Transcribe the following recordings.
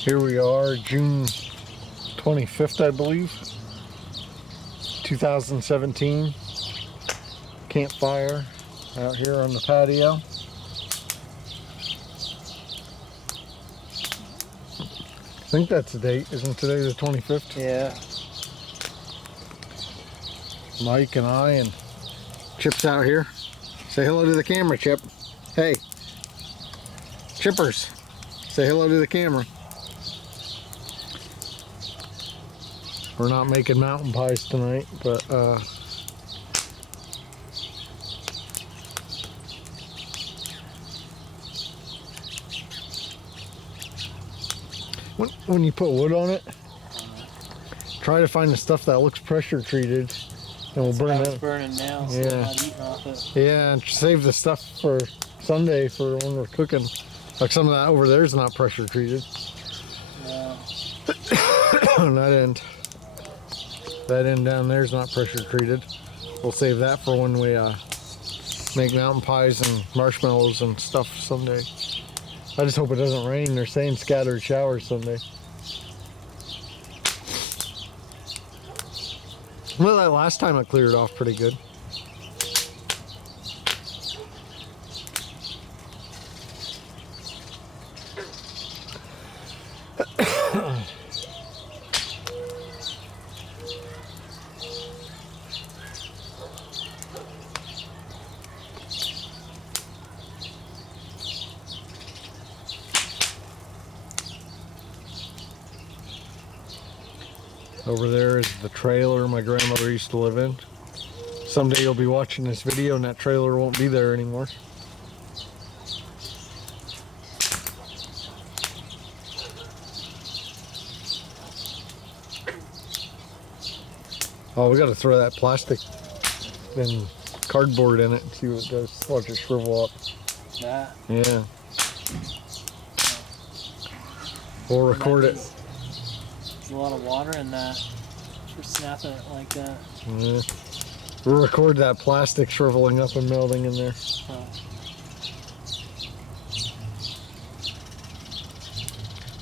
Here we are, June 25th, I believe, 2017. Campfire out here on the patio. I think that's the date. Isn't today the 25th? Yeah. Mike and I and Chip's out here. Say hello to the camera, Chip. Hey. Chippers. Say hello to the camera. We're not making mountain pies tonight, but when you put wood on it, try to find the stuff that looks pressure treated, and we'll burn it. It's burning now, so Yeah. we're not eating off it. Yeah, and save the stuff for Sunday for when we're cooking. Like some of that over there is not pressure treated. No. That end down there is not pressure treated. We'll save that for when we make mountain pies and marshmallows and stuff Sunday. I just hope it doesn't rain. They're saying scattered showers Sunday. Well, that last time it cleared off pretty good. Over there is the trailer my grandmother used to live in. Someday you'll be watching this video and that trailer won't be there anymore. Oh, we gotta throw that plastic and cardboard in it and see what it does. Watch it shrivel up. That. Yeah. We'll record it. There's a lot of water in that for snapping it like that. Yeah. We'll record that plastic shriveling up and melting in there. Oh.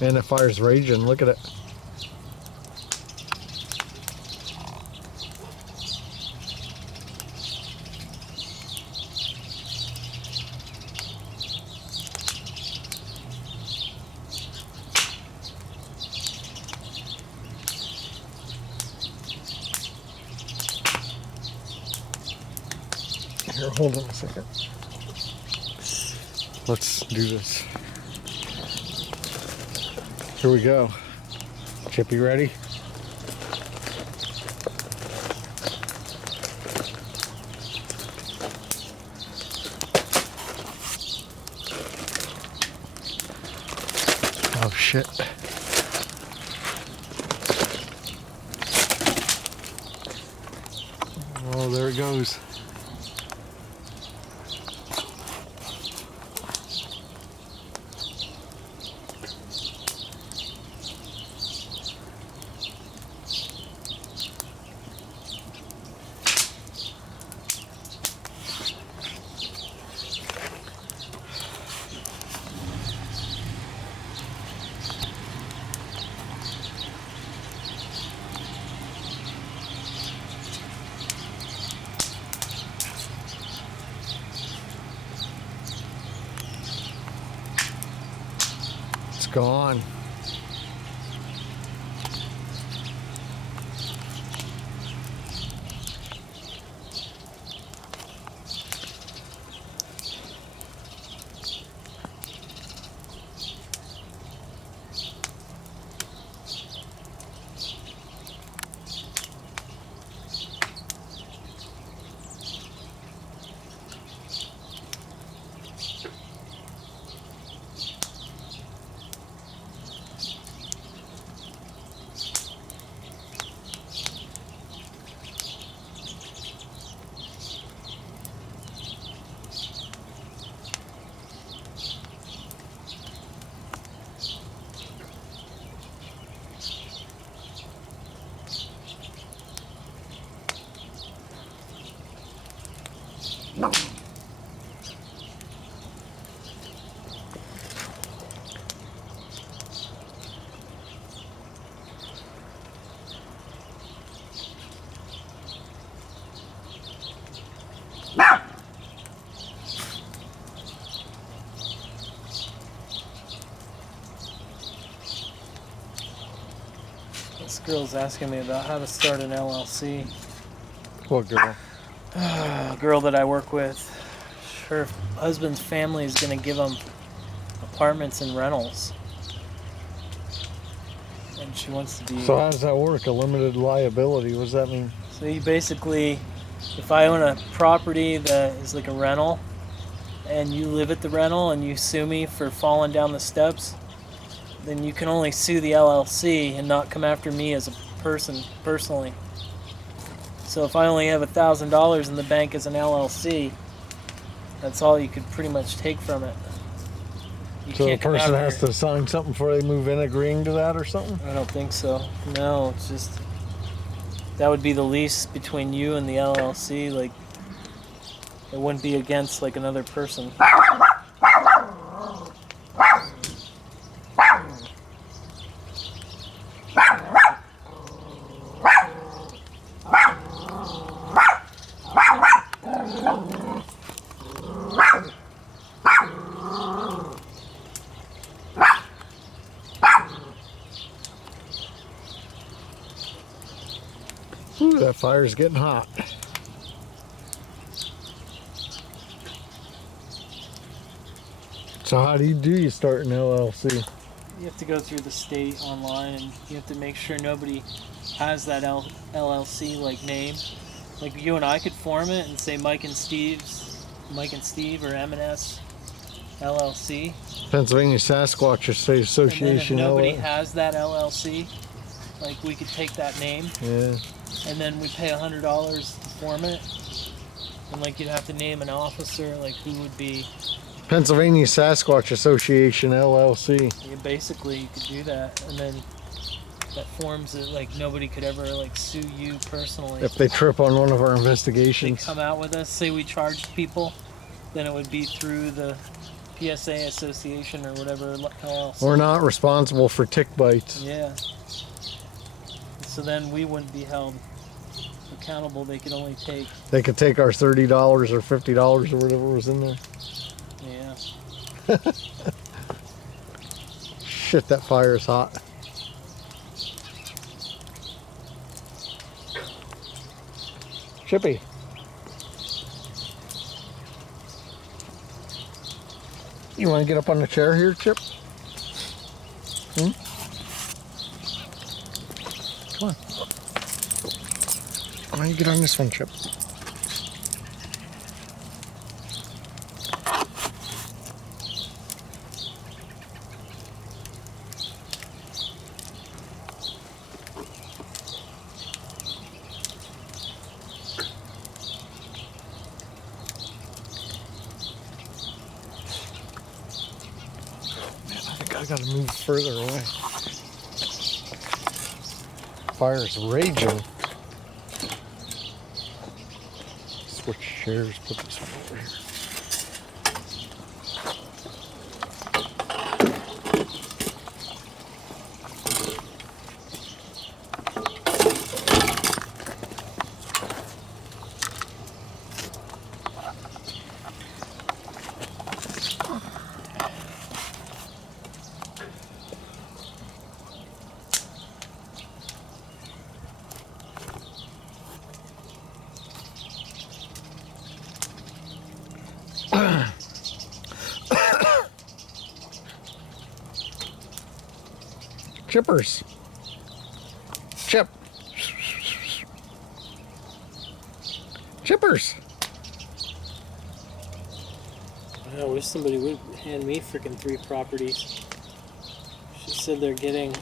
And the fire's raging. Look at it. Here, hold on a second. Let's do this. Here we go. Chip, you ready? Oh shit. Oh, there it goes. Gone. This girl's asking me about how to start an LLC. What girl? A girl that I work with. Her husband's family is going to give them apartments and rentals. And she wants to be... So how does that work? A limited liability? What does that mean? So you basically, if I own a property that is like a rental, and you live at the rental and you sue me for falling down the steps, then you can only sue the LLC and not come after me as a person personally. So if I only have $1,000 in the bank as an LLC, that's all you could pretty much take from it. You So the can't come person after- has to sign something before they move in agreeing to that or something? I don't think so. No, it's just that would be the lease between you and the LLC. Like it wouldn't be against like another person. Ooh, that fire's getting hot. So how do you start an LLC? You have to go through the state online, and you have to make sure nobody has that LLC like name. Like you and I could form it and say Mike and Steve or M&S LLC. Pennsylvania Sasquatch Association. And then if nobody LLC. has that LLC, like we could take that name, Yeah. and then we pay $100 to form it, and like you'd have to name an officer, like who would be. Pennsylvania Sasquatch Association LLC. Basically, you could do that, and then that forms it like nobody could ever like sue you personally. If they trip on one of our They investigations. come out with us, say we charged people, then it would be through the PSA Association or whatever LLC. We're not responsible for tick bites. Yeah. So then we wouldn't be held accountable. They could only take. They could take our $30 or $50 or whatever was in there. Yeah. Shit, that fire is hot. Chippy. You want to get up on the chair here, Chip? Hmm? Come on. Why don't you get on this one, Chip? I gotta move further away. Fire's raging. Switch chairs, put this one over here. Chippers. Chip. Chippers. I wish somebody would hand me freaking 3 properties. She said they're getting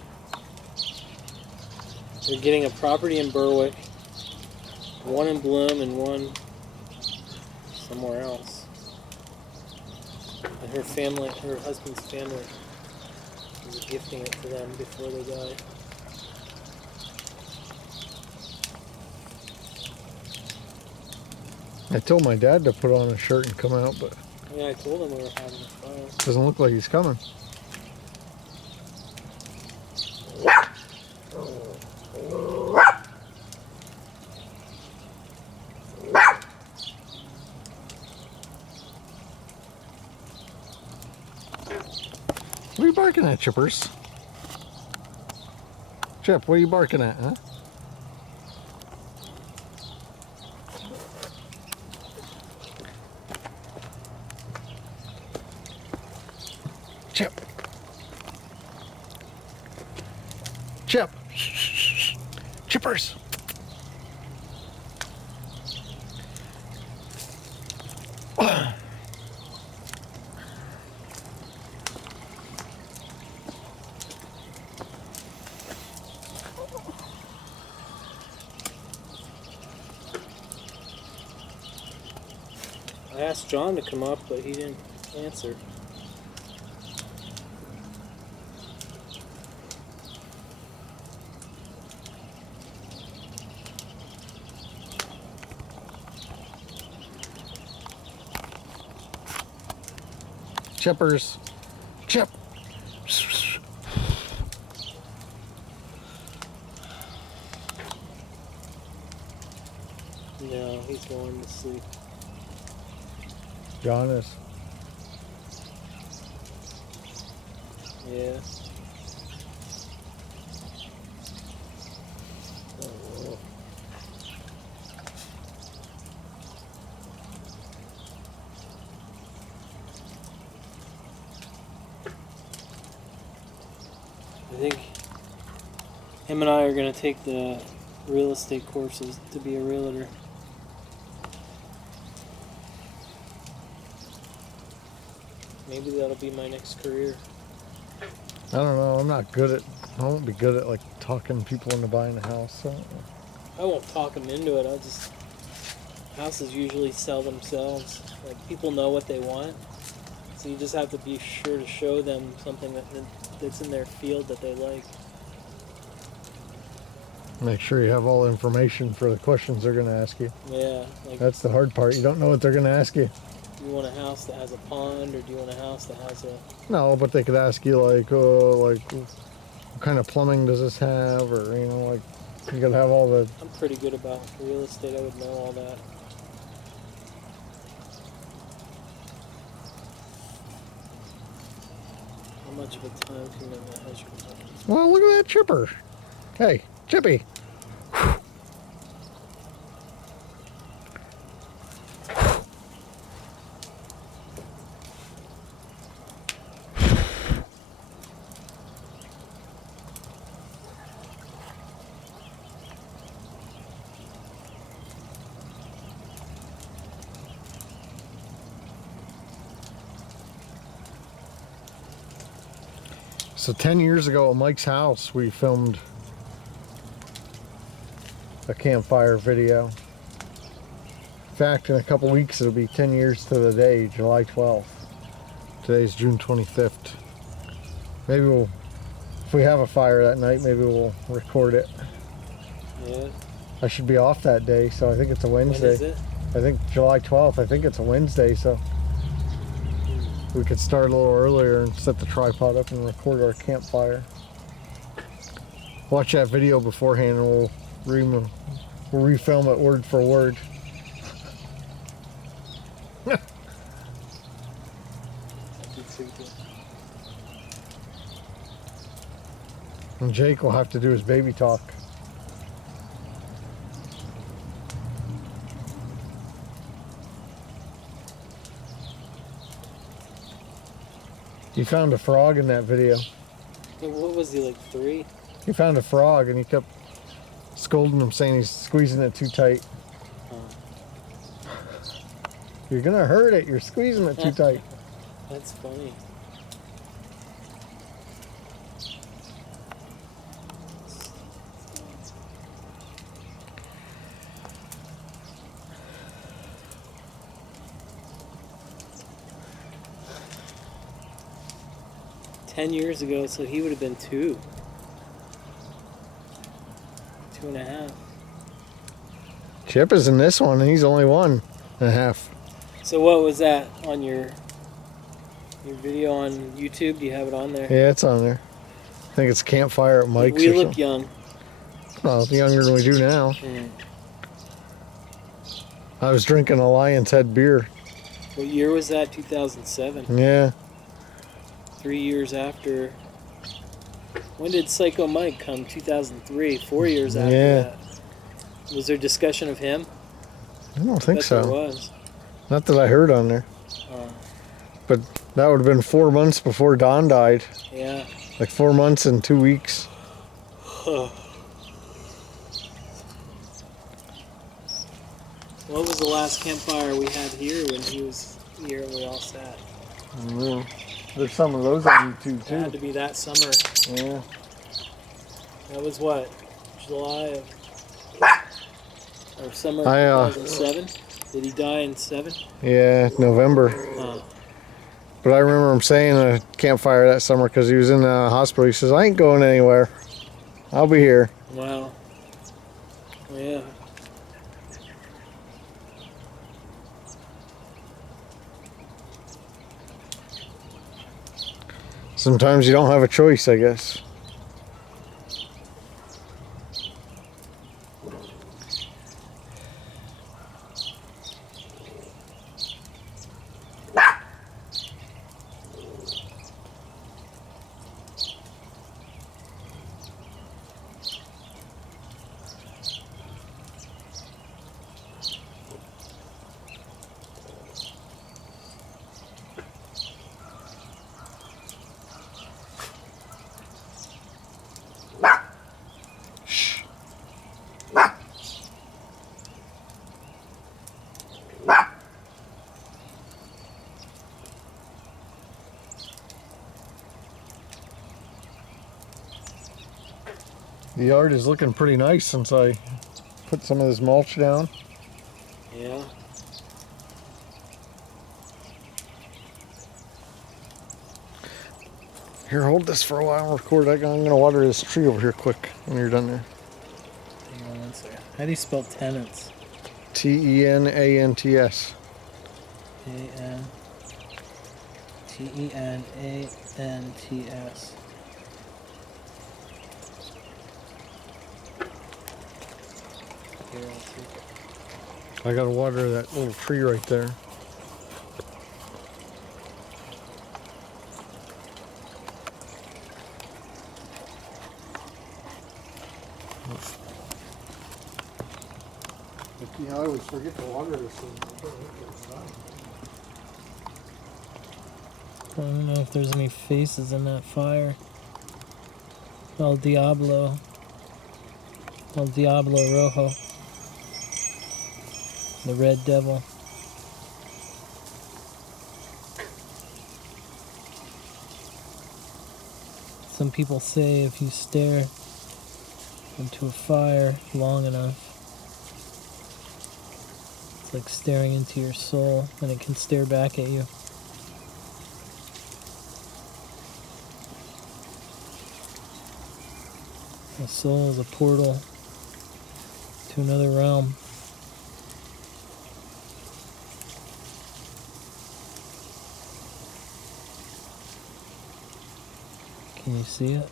a property in Berwick, one in Bloom, and one somewhere else. And her husband's family is gifting it to them before they die. I told my dad to put on a shirt and come out, but Yeah, I told him we were having a fire. doesn't look like he's coming. What are you barking at, Chippers? Chip, what are you barking at, huh? Chip. Chip. Chippers. I asked John to come up, but he didn't answer. Chippers. Chip. No, he's going to sleep. John is. Yeah. Oh. I think him and I are going to take the real estate courses to be a realtor. Maybe that'll be my next career. I don't know. I'm not good at. I won't be good at like talking people into buying a house. So. I won't talk them into it. I'll just. Houses usually sell themselves. Like, people know what they want. So you just have to be sure to show them something that's in their field that they like. Make sure you have all the information for the questions they're going to ask you. Yeah. Like, That's the hard part. You don't know what they're going to ask you. do you want a house that has a pond, or do you want a house that has a... No, but they could ask you like what kind of plumbing does this have, or like you gotta have all the. I'm pretty good about real estate. I would know all that. How much of a time commitment has your company? Well, look at that chipper. Hey, Chippy. So 10 years ago at Mike's house, we filmed a campfire video. In fact, in a couple weeks, it'll be 10 years to the day, July 12th. Today's June 25th. Maybe if we have a fire that night, maybe we'll record it. Yeah. I should be off that day, so I think it's a Wednesday. When is it? I think July 12th, I think it's a Wednesday, so we could start a little earlier and set the tripod up and record our campfire. Watch that video beforehand and we'll refilm it word for word. And Jake will have to do his baby talk. He found a frog in that video. What was he, like 3? He found a frog and he kept scolding him, saying he's squeezing it too tight. Oh. You're gonna hurt it. You're squeezing it too tight. That's funny. $10 years ago, so he would have been 2. 2.5. Chip is in this one and he's only 1.5. So what was that on your video on YouTube? Do you have it on there? Yeah, it's on there. I think it's Campfire at Mike's. We or look something. young. Well, younger than we do now. I was drinking a Lion's Head beer. What year was that? 2007. Yeah. 3 years after When did Psycho Mike come? 2003, 4 years after Yeah. that. Was there discussion of him? I don't think Bet so. there was. Not that I heard on there. But that would have been 4 months before Don died. Yeah. Like 4 months and 2 weeks. What was the last campfire we had here when he was here and we all sat? I don't know. There's some of those on YouTube It had to too. be that summer. Yeah. That was what? July of... Or summer I, 2007? Did he die in 7? Yeah, November. Oh. But I remember him saying a campfire that summer because he was in the hospital. He says, I ain't going anywhere. I'll be here. Wow. Yeah. Sometimes you don't have a choice, I guess. The yard is looking pretty nice since I put some of this mulch down. Yeah. Here, hold this for a while and record. I'm going to water this tree over here quick when you're done there. Hang on one second. How do you spell tenants? Tenants. A-N-T-E-N-A-N-T-S. Here, I'll see. I got to water that little tree right there. I always forget to water this thing. I don't know if there's any faces in that fire. El Diablo Rojo. The Red Devil. Some people say if you stare into a fire long enough, it's like staring into your soul, and it can stare back at you. The soul is a portal to another realm. Can you see it?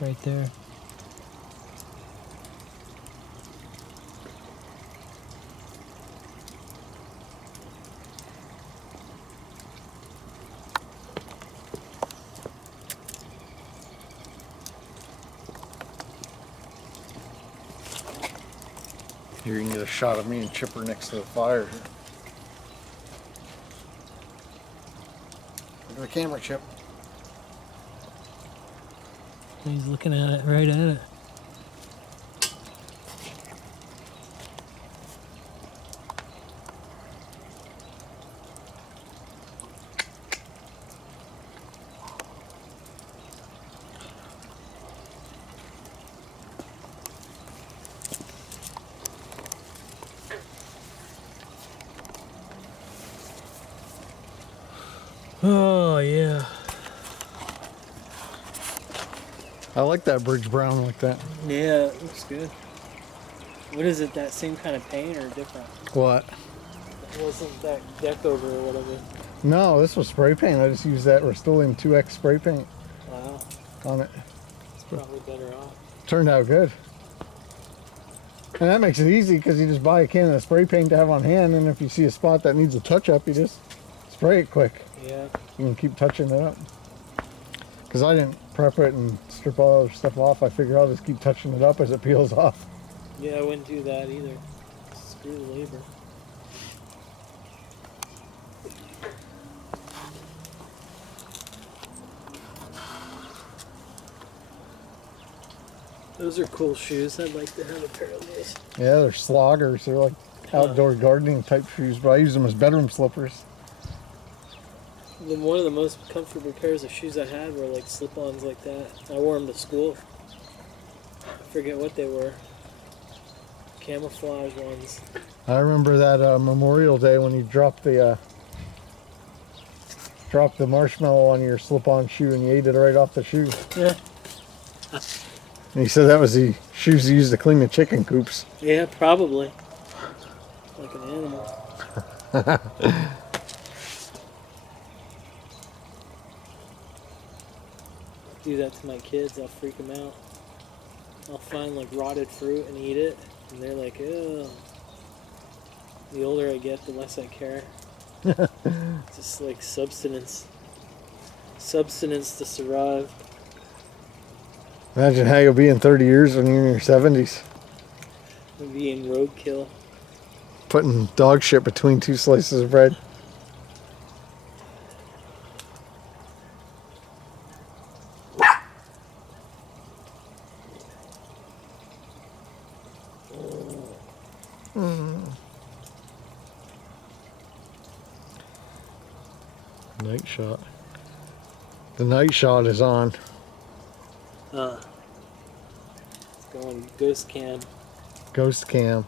Right there. Here you can get a shot of me and Chipper next to the fire. Look at the camera, Chip. He's looking at it, right at it. Oh, yeah. I like that bridge brown like that. Yeah, it looks good. What is it, that same kind of paint or different? What? It wasn't that deck over or whatever. No, this was spray paint. I just used that Rust-Oleum 2X spray paint Wow, on it. it's probably better off. Turned out good. And that makes it easy because you just buy a can of spray paint to have on hand, and if you see a spot that needs a touch-up, you just spray it quick. Yeah. You can keep touching it up. Because I didn't prep it and strip all the other stuff off. I figured I'll just keep touching it up as it peels off. Yeah, I wouldn't do that either. Screw the labor. Those are cool shoes. I'd like to have a pair of those. Yeah, they're sloggers. They're like outdoor gardening type shoes, but I use them as bedroom slippers. Then one of the most comfortable pairs of shoes I had were like slip-ons like that. I wore them to school. I forget what they were. Camouflage ones. I remember that Memorial Day when you dropped the marshmallow on your slip-on shoe and you ate it right off the shoe. Yeah. And he said that was the shoes he used to clean the chicken coops. Yeah, probably. Like an animal. Do that to my kids, I'll freak them out. I'll find like rotted fruit and eat it, and they're like, ew. The older I get, the less I care. Just like substance. Substance to survive. Imagine how you'll be in 30 years when you're in your 70s. I'm being roadkill. Putting dog shit between two slices of bread. Night shot. The night shot is on. It's going ghost cam. Ghost cam.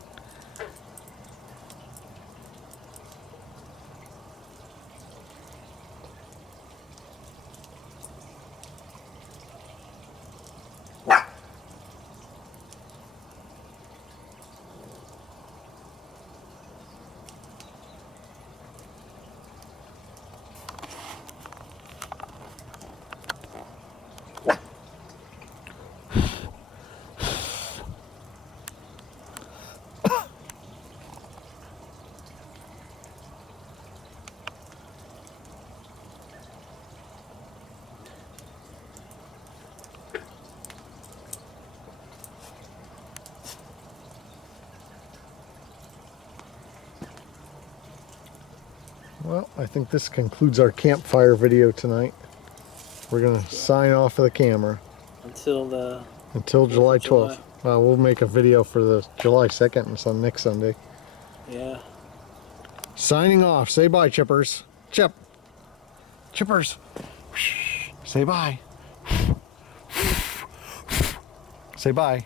Well, I think this concludes our campfire video tonight. We're going to sign off of the camera. Until July 12th. We'll make a video for the July 2nd and some next Sunday. Yeah. Signing off. Say bye, Chippers. Chip. Chippers. Say bye. Say bye.